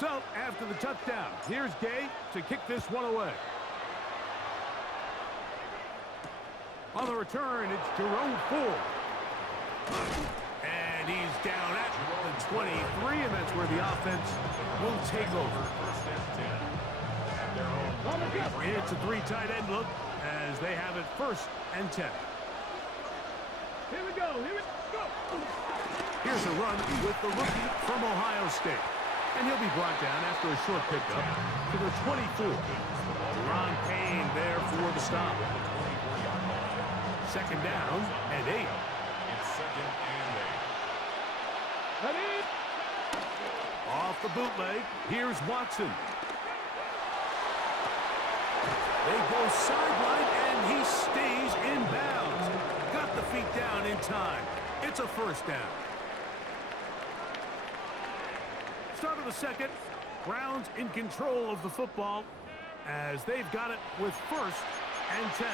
So, after the touchdown, here's Gay to kick this one away. On the return, it's Jerome Ford. And he's down at the 23, and that's where the offense will take over. It's a three tight end look as they have it 1st and 10. Here we go. Here's a run with the rookie from Ohio State. And he'll be brought down after a short pickup to the 24. Ron Payne there for the stop. 2nd down and 8. It's 2nd and 8. Ready? Off the bootleg, here's Watson. They go sideline, and he stays in bounds. Got the feet down in time. It's a 1st down. Start of the 2nd. Browns in control of the football as they've got it with 1st and 10.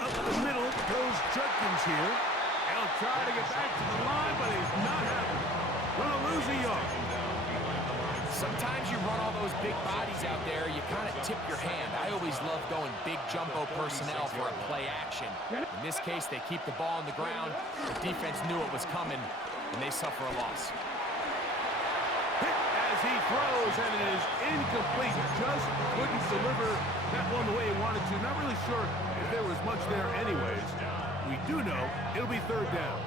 Up the middle goes Judkins here. He'll try to get back to the line, but he's not having it. Gonna lose a yard. Sometimes you run all those big bodies out there, you kind of tip your hand. I always love going big jumbo personnel for a play action. In this case, they keep the ball on the ground. The defense knew it was coming, and they suffer a loss. Hit as he throws, and it is incomplete. Just couldn't deliver that one the way he wanted to. Not really sure if there was much there anyways. We do know it'll be 3rd down.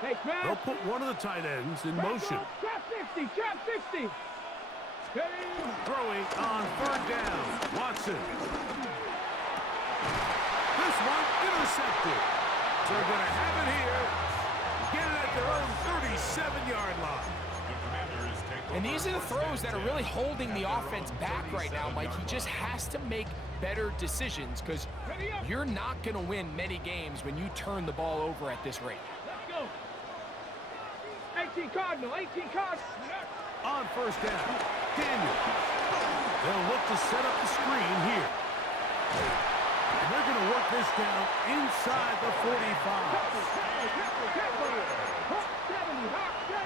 Hey, They'll put one of the tight ends in motion. Trap 60, trap 60. Ready? Throwing on 3rd down. Watson. This one intercepted. So they're going to have it here. Get it at their own 37-yard line. And these are the throws that are really holding the offense back right now, Mike. He just has to make better decisions because you're not going to win many games when you turn the ball over at this rate. Let's go. 18 Cardinal, 18 Cardinal. On 1st down, Daniel. They'll look to set up the screen here. And they're going to work this down inside the 45.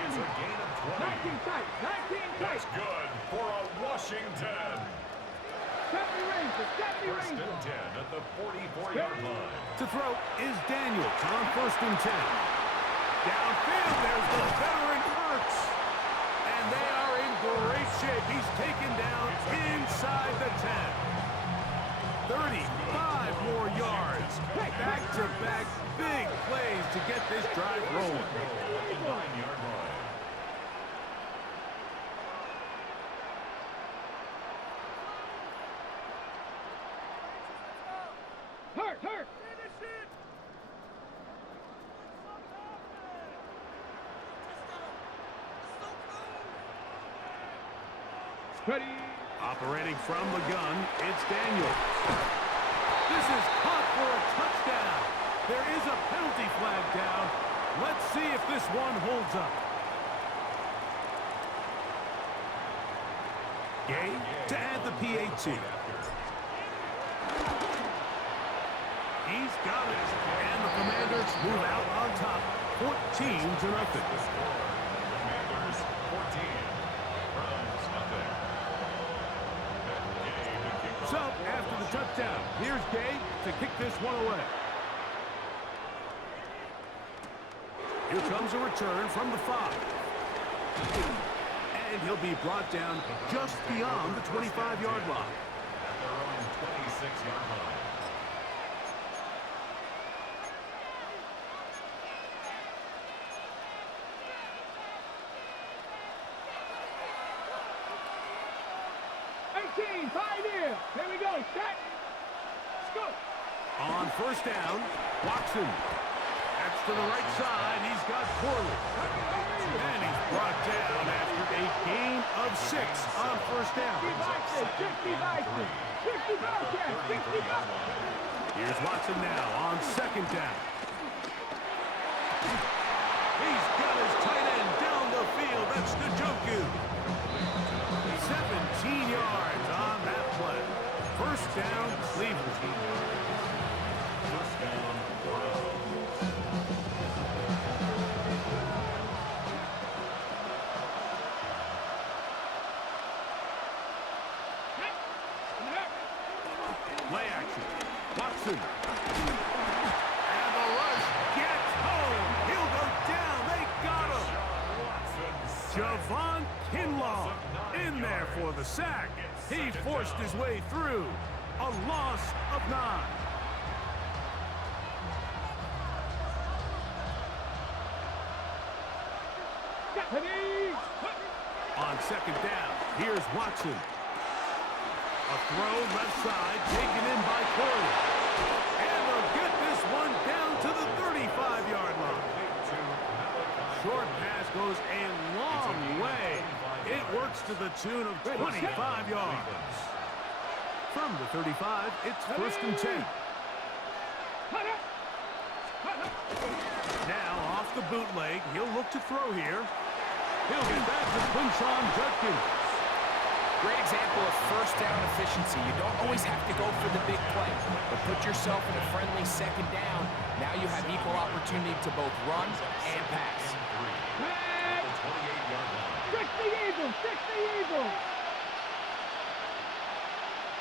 It's a gain of 20. 19 tight, 19 tight. That's good for a Washington. 70 Rangers, 70 1st Rangers. and 10 at the 44-yard line. To throw is Daniels on 1st and 10. Downfield, there's the veteran Hurts. And they are in great shape. He's taken down inside the 10. 35 more yards. Back-to-back big plays to get this drive rolling. At the 9-yard line. Hurt. Ready? Operating from the gun, it's Daniels. This is caught for a touchdown. There is a penalty flag down. Let's see if this one holds up. Gay to add the PAT. He's got it. And the Commanders move out on top, 14-0. Commanders 14. Browns nothing. So, after the touchdown, here's Gay to kick this one away. Here comes a return from the 5. And he'll be brought down just beyond the 25-yard line. At their own 26-yard line. Pioneer. Here we go. Set. Let's go. On 1st down, Watson. That's to the right side. He's got Corley. And he's brought down after a gain of 6 on 1st down. 60 Here's Watson now on 2nd down. He's got it First down, Cleveland. First down, Browns. Play action. Watson. And the rush gets home. He'll go down. They got him. Javon Kinlaw in there for the sack. He forced his way through. A loss of 9. On second down, here's Watson. A throw left side, taken in by Corley. And they'll get this one down to the 35-yard line. Short pass goes a long way. It works to the tune of 25 yards. From the 35, it's first and 10. Now off the bootleg, he'll look to throw here. He'll get back to Quinshon Judkins. Great example of first down efficiency. You don't always have to go for the big play, but put yourself in a friendly second down. Now you have equal opportunity to both run and pass. 6 the Eagles! 6 the Eagles!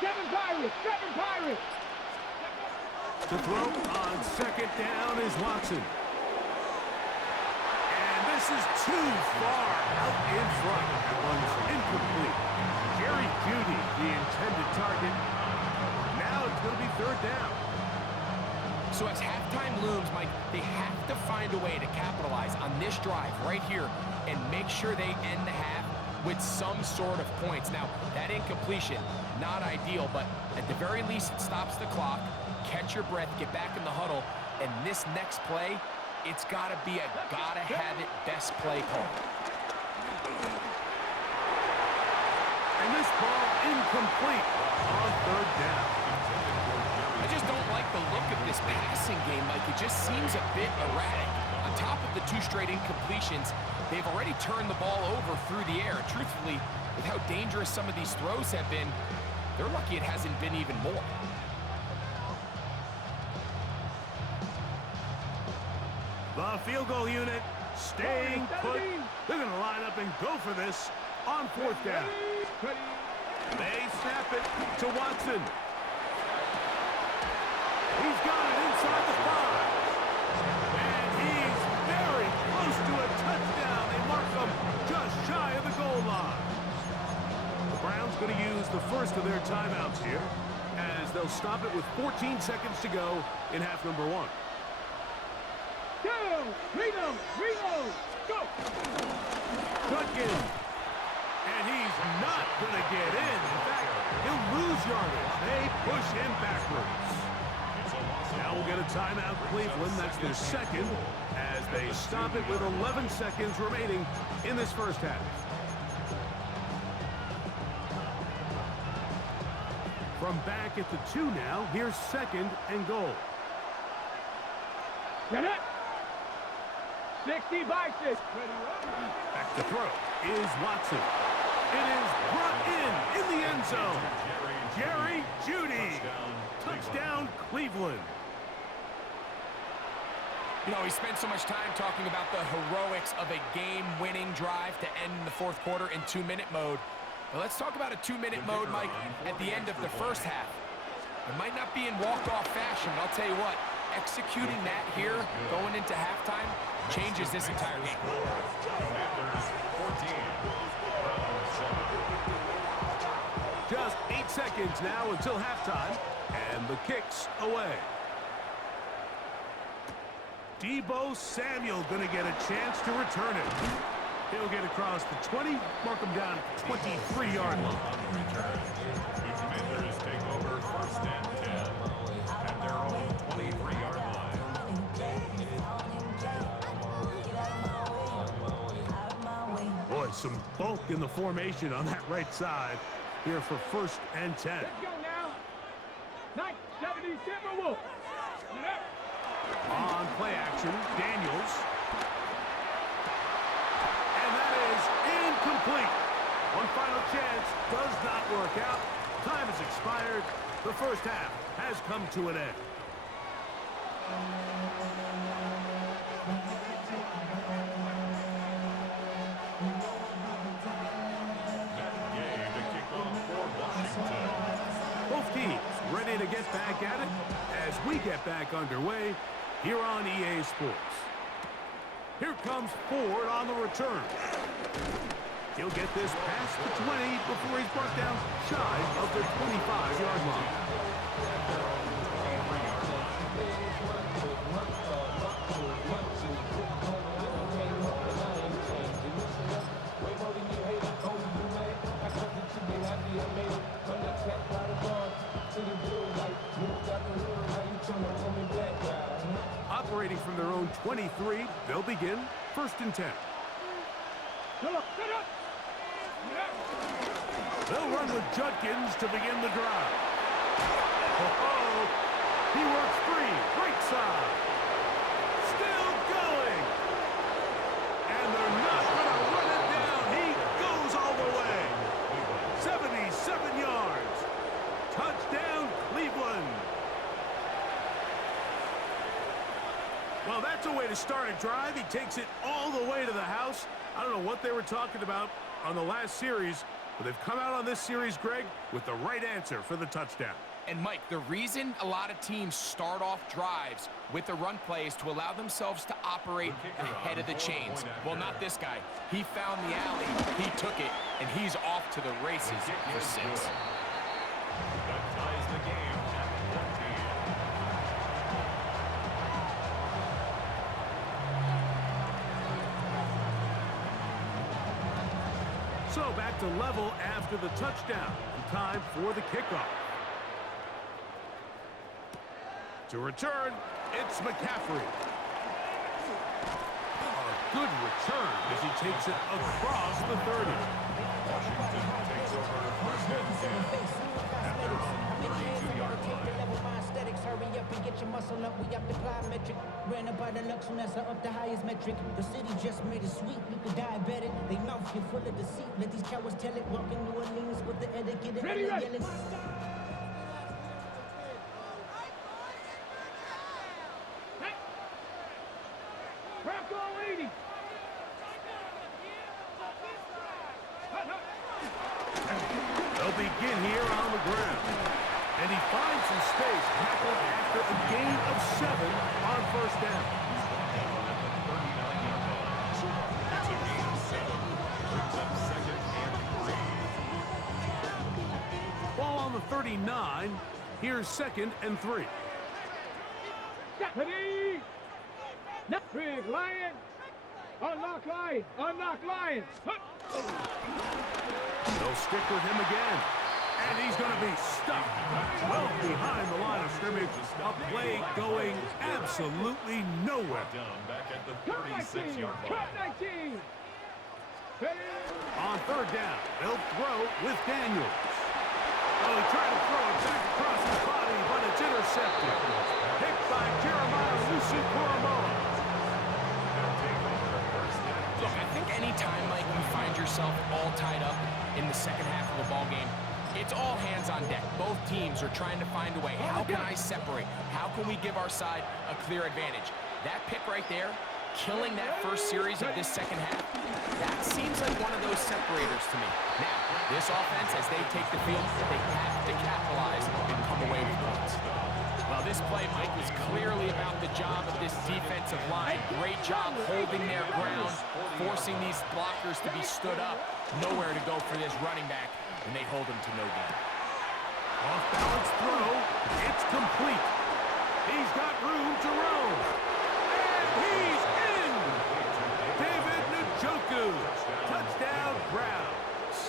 7 Pirates! 7 Pirates! To throw on second down is Watson. And this is too far out in front. That one's incomplete. Jerry Jeudy, the intended target. Now it's going to be third down. So as halftime looms, Mike, they have to find a way to capitalize on this drive right here and make sure they end the half with some sort of points. Now, that incompletion, not ideal, but at the very least, it stops the clock. Catch your breath, get back in the huddle, and this next play, it's got to be a gotta-have-it best play call. And this ball incomplete on third down. I just don't like the look of this passing game, Mike. It just seems a bit erratic. On top of the 2 straight incompletions, they've already turned the ball over through the air. Truthfully, with how dangerous some of these throws have been, they're lucky it hasn't been even more. The field goal unit staying put. They're going to line up and go for this on fourth down. They snap it to Watson. He's got it inside the 5. And he's very close to a touchdown. They mark him just shy of the goal line. The Browns going to use the first of their timeouts here as they'll stop it with 14 seconds to go in half number 1. Go! Reno! Go! Judkins. And he's not going to get in. In fact, he'll lose yardage. They push him backwards. Now we'll get a timeout, Cleveland. That's their second as they stop it with 11 seconds remaining in this first half. From back at the 2 now, here's second and goal. Get it! 60 by 6. Back to throw is Watson. It is brought in the end zone. Jerry Jeudy. Touchdown, Cleveland. You know, he spent so much time talking about the heroics of a game-winning drive to end the fourth quarter in 2-minute mode. But let's talk about a 2-minute mode, Mike, at the end of the first half. It might not be in walk-off fashion, but I'll tell you what, executing that here, going into halftime, changes this entire game. Commanders 14. Browns 7. Just 8 seconds now until halftime, and the kick's away. Deebo Samuel going to get a chance to return it. He'll get across the 20, mark him down at the 23-yard line. On the return, the Commanders take over first and 10 at their own 23-yard line. Boy, some bulk in the formation on that right side here for first and 10. Let's go now. 970 Timberwolves. On play action, Daniels. And that is incomplete. One final chance does not work out. Time has expired. The to an end. Both teams ready to get back at it as we get back underway here on EA Sports. Here comes Ford on the return. He'll get this past the 20 before he's brought down shy of the 25-yard line. Operating from their own 23, they'll begin 1st and 10. They'll run with Judkins to begin the drive. Oh, he works free, right side. Still going. And they're not going to run it down. He goes all the way. 77 yards. Touchdown, Cleveland. Well, that's a way to start a drive. He takes it all the way to the house. I don't know what they were talking about on the last series, but they've come out on this series, Greg, with the right answer for the touchdown. And, Mike, the reason a lot of teams start off drives with the run play is to allow themselves to operate ahead of the chains. Well, not this guy. He found the alley, he took it, and he's off to the races for 6. That ties the game at 14. So back to level after the touchdown. And time for the kickoff. To return, it's McCaffrey. A good return as he takes it across the 30. Washington takes over 1st and 10 at their own 32-yard line. Hurry up and get your muscle up. We up the plyometric. Ran up by the lux when that's up the highest metric. The city just made it sweet. You could diabetic. They mouth you full of deceit. Let these cowards tell it. Walk in New Orleans with the etiquette and Ready, ready. yelling. Bronco leading. They'll begin here on the ground. And he finds some space tackled after a gain of 7 on 1st down. It's a gain of 7. Brings up 2nd and 3. Ball on the 39. Here's 2nd and 3. Ready. Big Lion. Unlock Lion. Unlock Lion. They'll stick with him again. And he's going to be stuck well behind the line of scrimmage. A play going absolutely nowhere. Down back at the Cut 36-yard 19. Cut line. 19. Ready. On 3rd down, they'll throw with Daniels. Oh, he tried to throw it back across his body, but it's intercepted. Picked by Jeremiah Lucy-Koromoa. Look, I think any time, Mike, you find yourself all tied up in the second half of the ball game, it's all hands on deck. Both teams are trying to find a way. How can I separate? How can we give our side a clear advantage? That pick right there, killing that first series of this second half, that seems like one of those separators to me. Now, this offense, as they take the field, they have to capitalize and come away with points. Well, this play, Mike, was clearly about the job of this defensive line. Great job holding their ground, forcing these blockers to be stood up. Nowhere to go for this running back, and they hold him to no gain. Off-balance throw. It's complete. He's got room to roam. And he's in! David Njoku. Touchdown, Browns.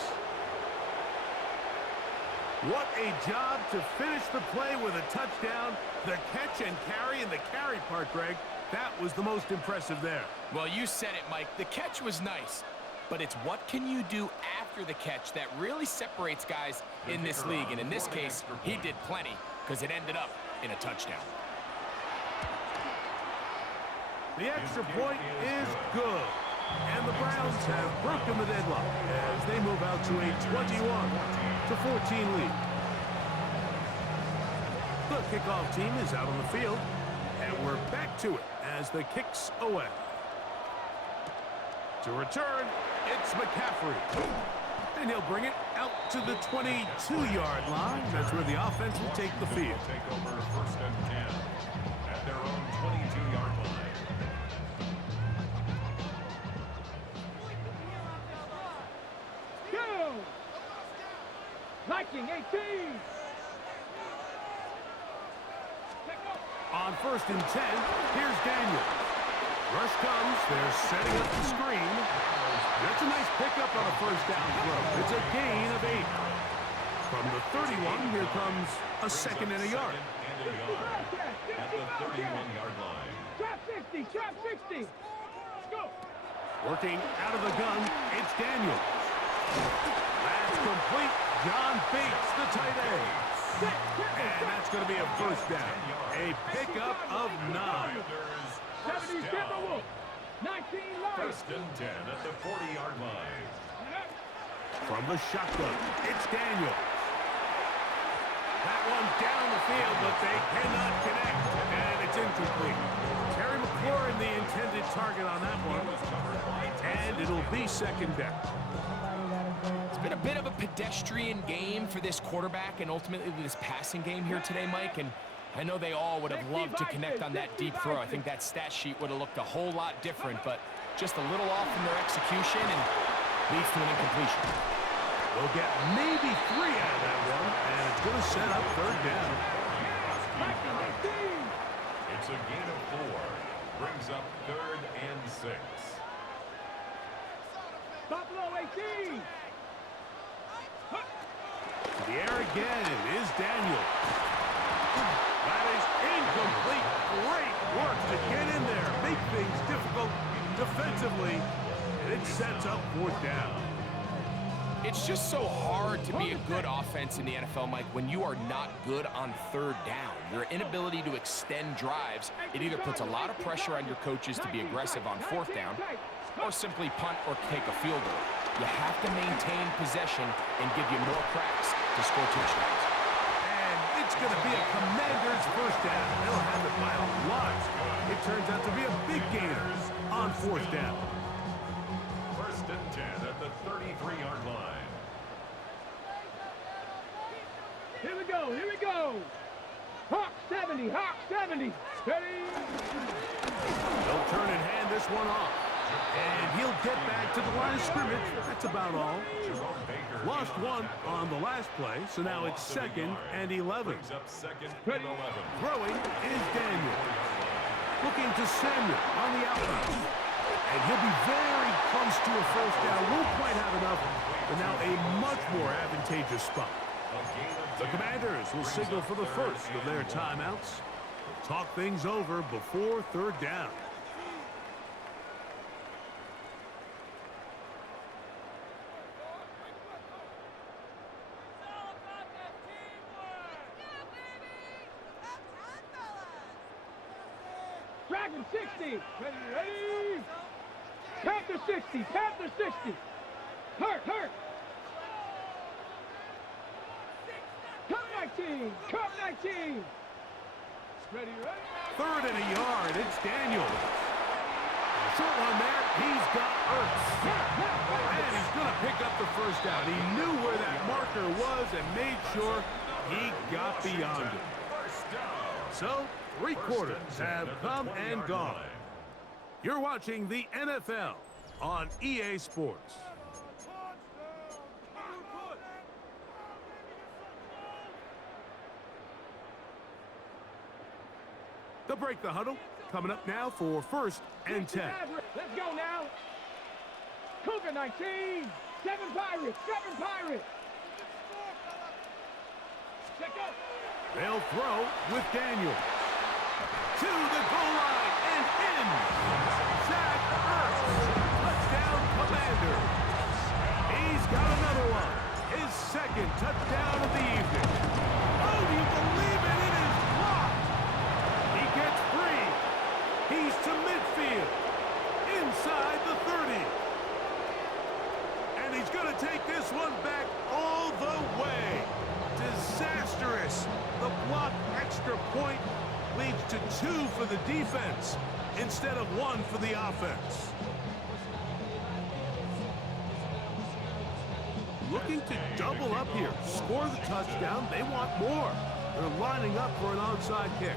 What a job to finish the play with a touchdown. The catch and carry, and the carry part, Greg, that was the most impressive there. Well, you said it, Mike. The catch was nice, but it's what can you do after the catch that really separates guys in this league. And in this case, he did plenty because it ended up in a touchdown. The extra point is good. And the Browns have broken the deadlock as they move out to a 21-14 lead. The kickoff team is out on the field, and we're back to it as the kick's away. To return, it's McCaffrey. And he'll bring it out to the 22-yard line. That's where the offense will take the field. Take over first and 10 at their own 22-yard line. Go! Viking 18! On first and 10, here's Daniel. Rush comes. They're setting up the screen. That's a nice pickup on a first down throw. It's a gain of 8. From the 31, here comes a second and a yard. At the 31-yard line. Trap 60! Trap 60! Let's go! Working out of the gun, it's Daniel. That's complete. John Bates, the tight end. And that's going to be a first down. A pickup of 9. 70 Timberwolves. 19 live. First and 10 at the 40-yard line. From the shotgun, it's Daniel. That one down the field, but they cannot connect. And it's incomplete. Terry McLaurin, the intended target on that one. And it'll be second down. It's been a bit of a pedestrian game for this quarterback and ultimately this passing game here today, Mike. And I know they all would have loved to connect on that deep throw. I think that stat sheet would have looked a whole lot different, but just a little off in their execution and leads to an incompletion. They'll get maybe 3 out of that one, and it's going to set up third down. It's a gain of 4. Brings up third and 6. Buffalo 18! To the air again is Daniel. That is incomplete. Great work to get in there. Make things difficult defensively. And it sets up fourth down. It's just so hard to be a good offense in the NFL, Mike, when you are not good on third down. Your inability to extend drives, it either puts a lot of pressure on your coaches to be aggressive on fourth down or simply punt or take a field goal. You have to maintain possession and give you more cracks to score touchdowns. And it's going to be a Commanders first down. They'll have it by a lot. It turns out to be a big gainer on fourth down. First and 10 at the 33-yard line. Here we go, here we go! Hawk 70, Hawk 70! Ready? They'll turn and hand this one off. And he'll get back to the line of scrimmage. That's about all. Lost one on the last play, so now it's second and 11. Throwing is Daniel. Looking to Samuel on the outline. And he'll be very close to a first down. Won't quite have enough, but now a much more advantageous spot. The Commanders will signal for the first of their timeouts. They'll talk things over before third down. Dragon 60! Ready? Panther 60! Panther 60! Hurt! Cup 19! Cup 19! Ready? Third and a yard. It's Daniel. Short one there. He's got Ertz. And he's going to pick up the first down. He knew where that marker was and made sure he got beyond it. So, 3 quarters have come and gone. You're watching the NFL on EA Sports. They'll break the huddle. Coming up now for first and 10. Let's go now. Cougar 19. 7 Pirates. 7 Pirates. Check up. They'll throw with Daniel. To the goal line and in. Zach Ertz. Touchdown, Commanders. He's got another one. His second touchdown of the evening. Oh, do you believe it? It is blocked. He gets free. He's to midfield. Inside the 30. And he's going to take this one back all the way to disastrous. The blocked extra point leads to 2 for the defense instead of 1 for the offense. Looking to double up here, score the touchdown. They want more. They're lining up for an onside kick.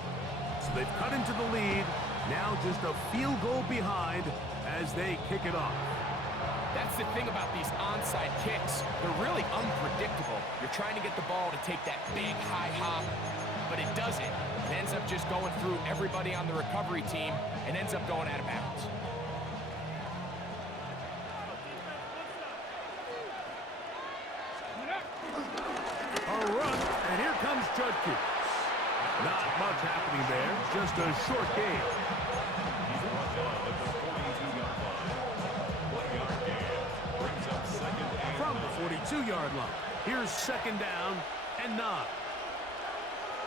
So they've cut into the lead. Now just a field goal behind as they kick it off. That's the thing about these onside kicks. They're really unpredictable. You're trying to get the ball to take that big high hop, but it doesn't. It ends up just going through everybody on the recovery team and ends up going out of bounds. A run, and here comes Judkins. Not much happening there, just a short game. He's brought down at the 42-yard line. 1-yard gain brings up second and From the 42-yard line, here's second down and 9.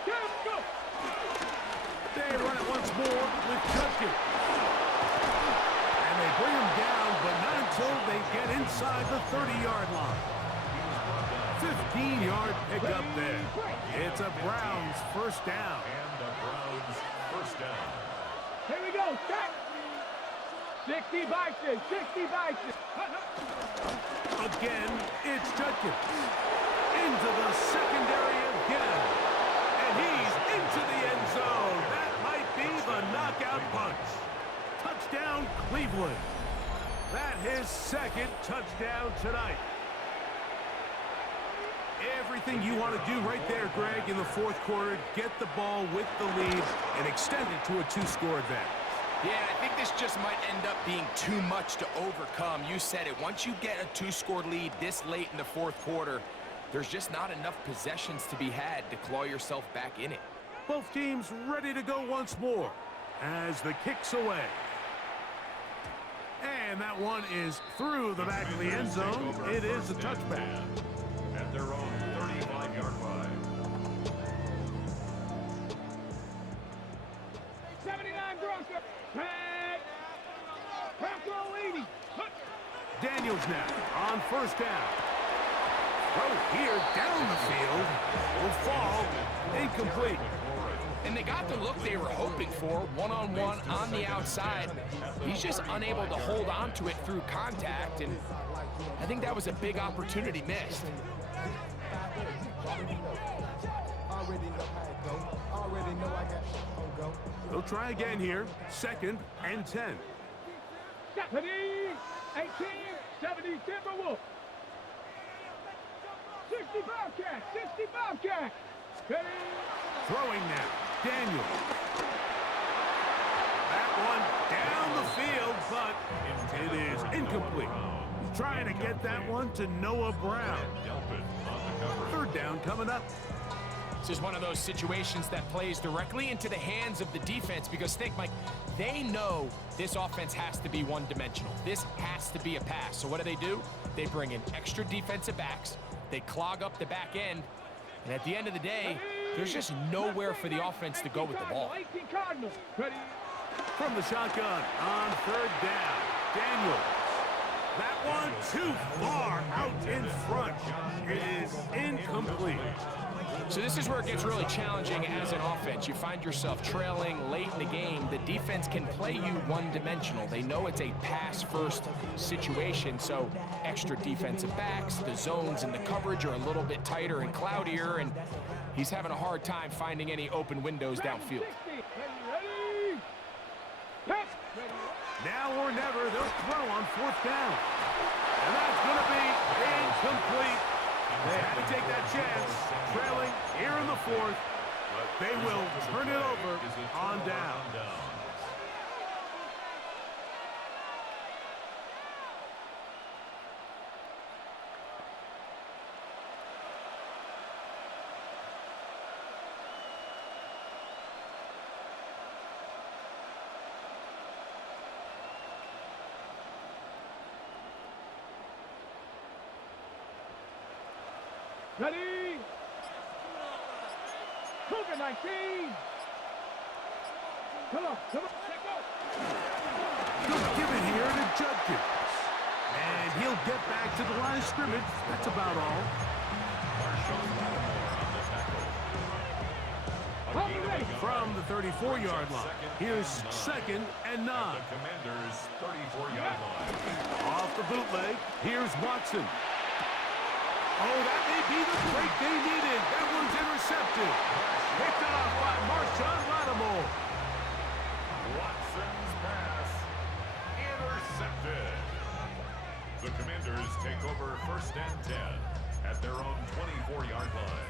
Go! They run it once more with Judkins. And they bring him down, but not until they get inside the 30-yard line. 15-yard pickup there. It's a Browns first down. And the Browns first down. Here we go, set! 60 Bison, 60 Bison. Again, it's Judkins. Into the secondary again. And he's into the end zone. That might be the knockout punch. Touchdown, Cleveland. That his second touchdown tonight. Everything you want to do right there, Greg, in the fourth quarter. Get the ball with the lead and extend it to a 2-score advantage. Yeah, I think this just might end up being too much to overcome. You said it. Once you get a 2-score lead this late in the fourth quarter, there's just not enough possessions to be had to claw yourself back in it. Both teams ready to go once more as the kick's away. And that one is through the back of the end zone. It is a touchback. At their own 35-yard line. 79 Bronco. Tag. Bronco 80. Daniels now on first down. Throw here down the field. Will fall. Incomplete. And they got the look they were hoping for, one-on-one on the outside. He's just unable to hold on to it through contact, and I think that was a big opportunity missed. They'll try again here. Second and 10. 70, 18, 70 Timberwolves. 60 Bobcats, 60 Bobcats. Ready? Throwing now. Daniel. That one down the field, but it is incomplete. He's trying to get that one to Noah Brown. Third down coming up. This is one of those situations that plays directly into the hands of the defense because, think, Mike, they know this offense has to be one-dimensional. This has to be a pass. So what do? They bring in extra defensive backs. They clog up the back end. And at the end of the day, there's just nowhere for the offense to go with the ball. 18 Cardinals. Ready? From the shotgun on third down. Daniels. That one too far out in front. It is incomplete. So this is where it gets really challenging as an offense. You find yourself trailing late in the game. The defense can play you one-dimensional. They know it's a pass-first situation, so extra defensive backs, the zones and the coverage are a little bit tighter and cloudier, and he's having a hard time finding any open windows downfield. Ready? Pass. Now or never, they'll throw on fourth down. And that's going to be incomplete. They had to take that chance, trailing here in the fourth, but they will turn it over on down. Ready? COVID-19. Come on. Let go. Good give it here to Judkins. And he'll get back to the line of scrimmage. That's about all. Marshawn Lattimore on the From the 34-yard line, here's 2nd and 9. The Commanders' 34-yard line. Off the bootleg, here's Watson. Oh, that may be the break they needed. That one's intercepted. Picked off by Marshawn Lattimore. Watson's pass intercepted. The Commanders take over 1st and 10 at their own 24-yard line.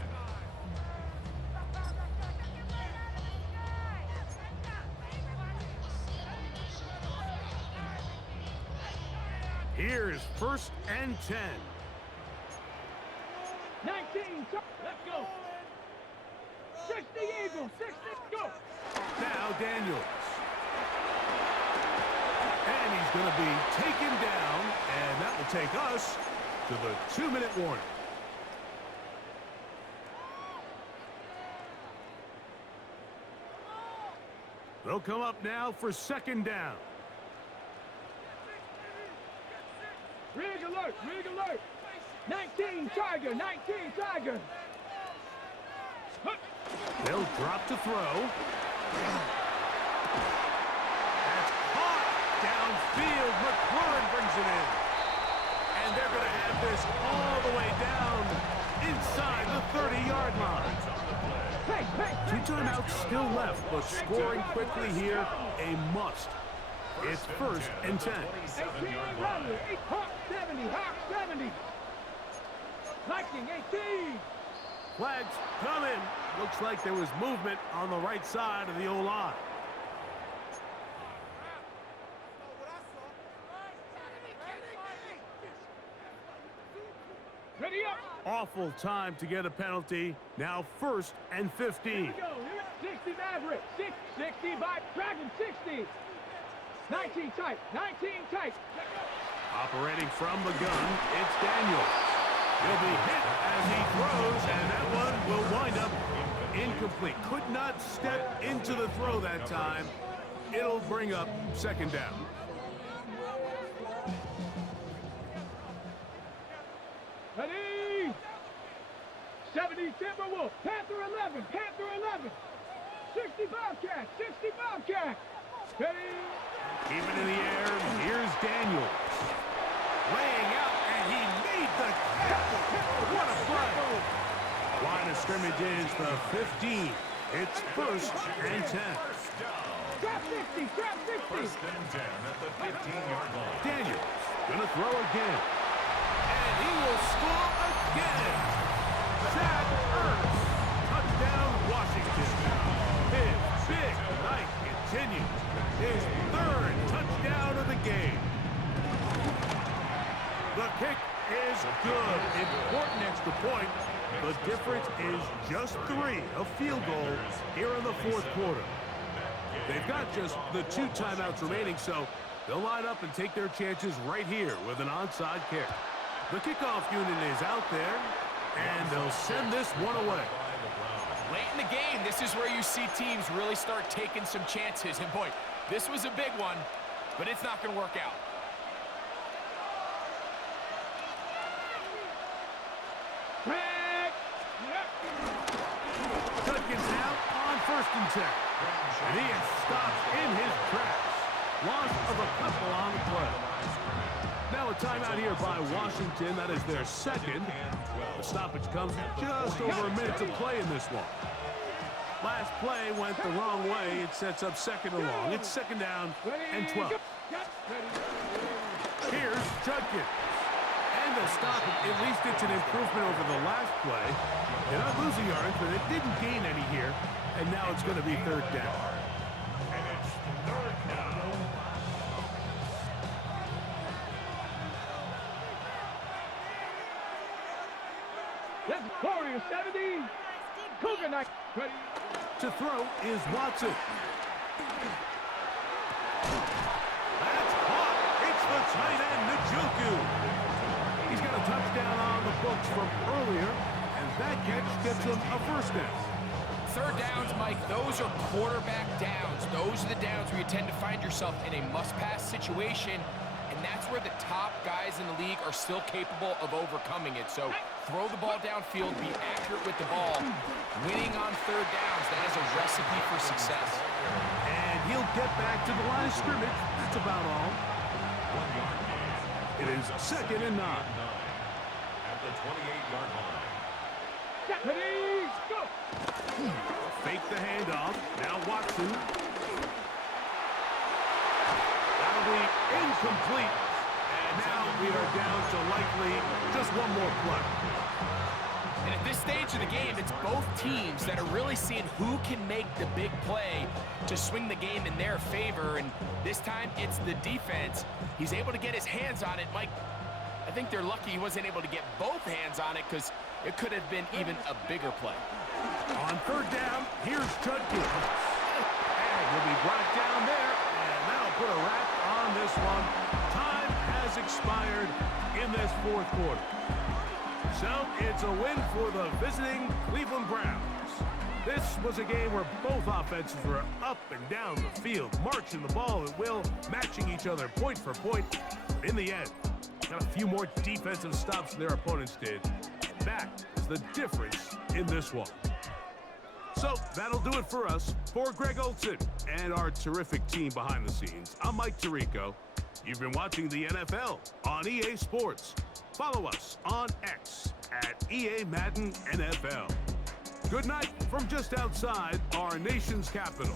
Here's 1st and 10. 19, let's go. 60 Eagles, 60, go. Now Daniels. And he's going to be taken down, and that will take us to the 2-minute warning. They'll come up now for 2nd down. Rig alert, rig alert. 19 Tiger, 19 Tiger. They'll drop to throw. That's caught downfield. McLaurin brings it in. And they're going to have this all the way down inside the 30-yard line. Two timeouts still left, but scoring quickly here, a must. It's 1st and 10. 18 Runner, Hawk 70, Hawk 70. Lightning 18. Flags coming. Looks like there was movement on the right side of the O-line. Ready up. Awful time to get a penalty. Now 1st and 15. Here we go. 60 Maverick. 60 by Dragon 60. 19 tight. 19 tight. Operating from the gun, it's Daniels. He'll be hit as he throws, and that one will wind up incomplete. Could not step into the throw that time. It'll bring up 2nd down. Ready. 70 Timberwolf. Panther 11. Panther 11. 60 Bobcat. 60 Bobcat. Ready. Keep it in the air. Here's Daniels. Laying out, and he made the catch. What a play. Line of scrimmage is the 15. It's 1st and 10. Trap 60. Trap 60. 1st and 10 at the 15-yard line. Daniels gonna throw again. And he will score again. Zach Ertz. Touchdown, Washington. His big night continues. His 3rd touchdown of the game. The kick is good. Important extra point. The difference is just 3, a field goal here in the 4th quarter. They've got just the 2 timeouts remaining, so they'll line up and take their chances right here with an onside kick. The kickoff unit is out there, and they'll send this one away. Late in the game, this is where you see teams really start taking some chances. And boy, this was a big one, but it's not going to work out. Judkins out on 1st and 10. And he is stopped in his tracks. Loss of a couple on the play. Now a timeout here by Washington. That is their 2nd. The stoppage comes with just over a minute to play in this one. Last play went the wrong way. It sets up 2nd and long. It's 2nd down and 12. Here's Judkins. And they'll stop it. At least it's an improvement over the last play. They're not losing yards, but it didn't gain any here. And now it's going to be 3rd down. And it's 3rd down. That's Warrior 70. Cougar Knight. Ready. To throw is Watson. That's caught. It's the tight end, Njoku. He's got a touchdown on the books from earlier, and that catch gets him a 1st down. 3rd downs, Mike, those are quarterback downs. Those are the downs where you tend to find yourself in a must-pass situation. and that's where the top guys in the league are still capable of overcoming it. So throw the ball downfield, be accurate with the ball. Winning on third downs, that is a recipe for success. And he'll get back to the line of scrimmage. That's about all. 1 yard gain. It is 2nd and 9. At the 28-yard line. Deputies, go! Fake the handoff. Now Watson. That'll be incomplete. And now we are down to likely just one more play. And at this stage of the game, it's both teams that are really seeing who can make the big play to swing the game in their favor. And this time, it's the defense. He's able to get his hands on it. Mike, I think they're lucky he wasn't able to get both hands on it because it could have been even a bigger play. On 3rd down, here's Judkins. And he'll be brought down there. And that'll put a wrap on this one. Time has expired in this 4th quarter. So it's a win for the visiting Cleveland Browns. This was a game where both offenses were up and down the field, marching the ball at will, matching each other point for point. But in the end, got a few more defensive stops than their opponents did. And that is the difference in this one. So that'll do it for us. For Greg Olson and our terrific team behind the scenes, I'm Mike Tirico. You've been watching the NFL on EA Sports. Follow us on X at EA Madden NFL. Good night from just outside our nation's capital.